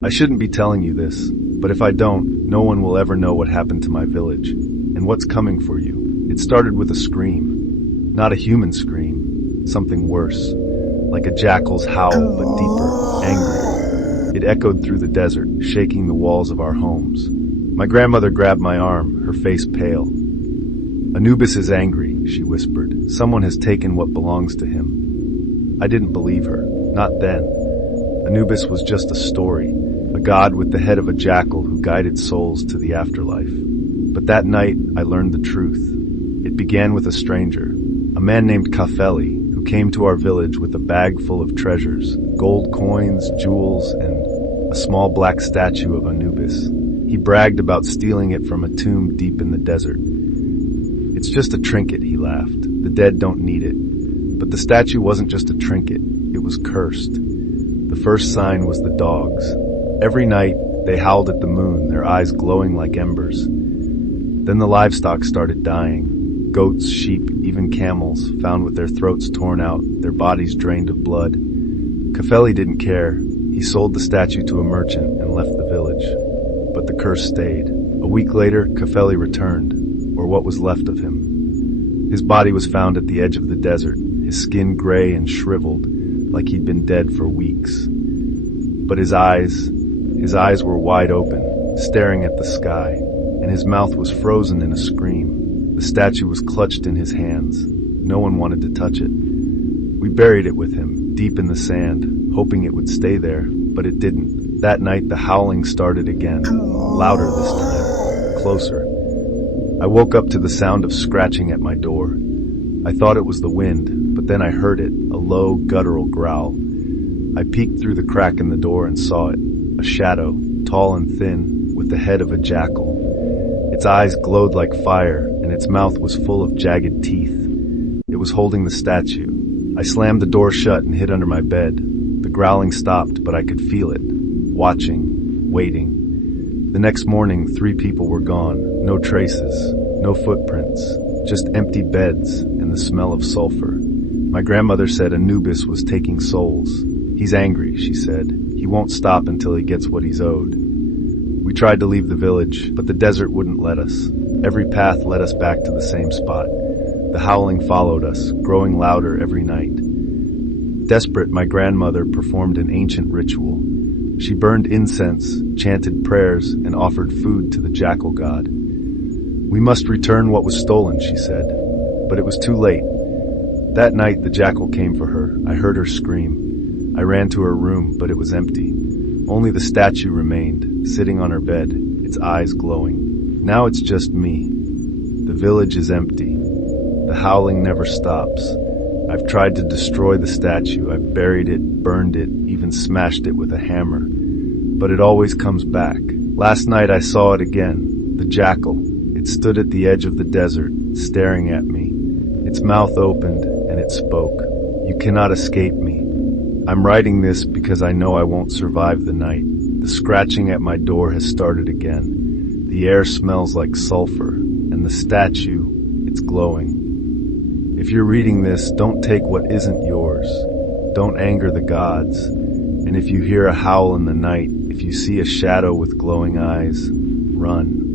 I shouldn't be telling you this, but if I don't, no one will ever know what happened to my village, and what's coming for you. It started with a scream. Not a human scream, something worse. Like a jackal's howl, but deeper, angrier. It echoed through the desert, shaking the walls of our homes. My grandmother grabbed my arm, her face pale. "Anubis is angry," she whispered. "Someone has taken what belongs to him." I didn't believe her, not then. Anubis was just a story, a god with the head of a jackal who guided souls to the afterlife. But that night, I learned the truth. It began with a stranger, a man named Kafeli, who came to our village with a bag full of treasures, gold coins, jewels, and a small black statue of Anubis. He bragged about stealing it from a tomb deep in the desert. "It's just a trinket," he laughed. "The dead don't need it." But the statue wasn't just a trinket, it was cursed. The first sign was the dogs. Every night, they howled at the moon, their eyes glowing like embers. Then the livestock started dying. Goats, sheep, even camels, found with their throats torn out, their bodies drained of blood. Kafeli didn't care. He sold the statue to a merchant and left the village. But the curse stayed. A week later, Kafeli returned, or what was left of him. His body was found at the edge of the desert, his skin gray and shriveled, like he'd been dead for weeks. But his eyes were wide open, staring at the sky, and his mouth was frozen in a scream. The statue was clutched in his hands. No one wanted to touch it. We buried it with him, deep in the sand, hoping it would stay there, but it didn't. That night the howling started again, louder this time, closer. I woke up to the sound of scratching at my door. I thought it was the wind, but then I heard it, a low, guttural growl. I peeked through the crack in the door and saw it, a shadow, tall and thin, with the head of a jackal. Its eyes glowed like fire, and its mouth was full of jagged teeth. It was holding the statue. I slammed the door shut and hid under my bed. The growling stopped, but I could feel it, watching, waiting. The next morning, 3 people were gone, no traces, no footprints, just empty beds and the smell of sulfur. My grandmother said Anubis was taking souls. "He's angry," she said. "He won't stop until he gets what he's owed." We tried to leave the village, but the desert wouldn't let us. Every path led us back to the same spot. The howling followed us, growing louder every night. Desperate, my grandmother performed an ancient ritual. She burned incense, chanted prayers, and offered food to the jackal god. "We must return what was stolen," she said. But it was too late. That night, the jackal came for her. I heard her scream. I ran to her room, but it was empty. Only the statue remained, sitting on her bed, its eyes glowing. Now it's just me. The village is empty. The howling never stops. I've tried to destroy the statue. I've buried it, burned it, even smashed it with a hammer. But it always comes back. Last night I saw it again, the jackal. It stood at the edge of the desert, staring at me. Its mouth opened, and it spoke. "You cannot escape me." I'm writing this because I know I won't survive the night. The scratching at my door has started again. The air smells like sulfur, and the statue, it's glowing. If you're reading this, don't take what isn't yours. Don't anger the gods. And if you hear a howl in the night, if you see a shadow with glowing eyes, run.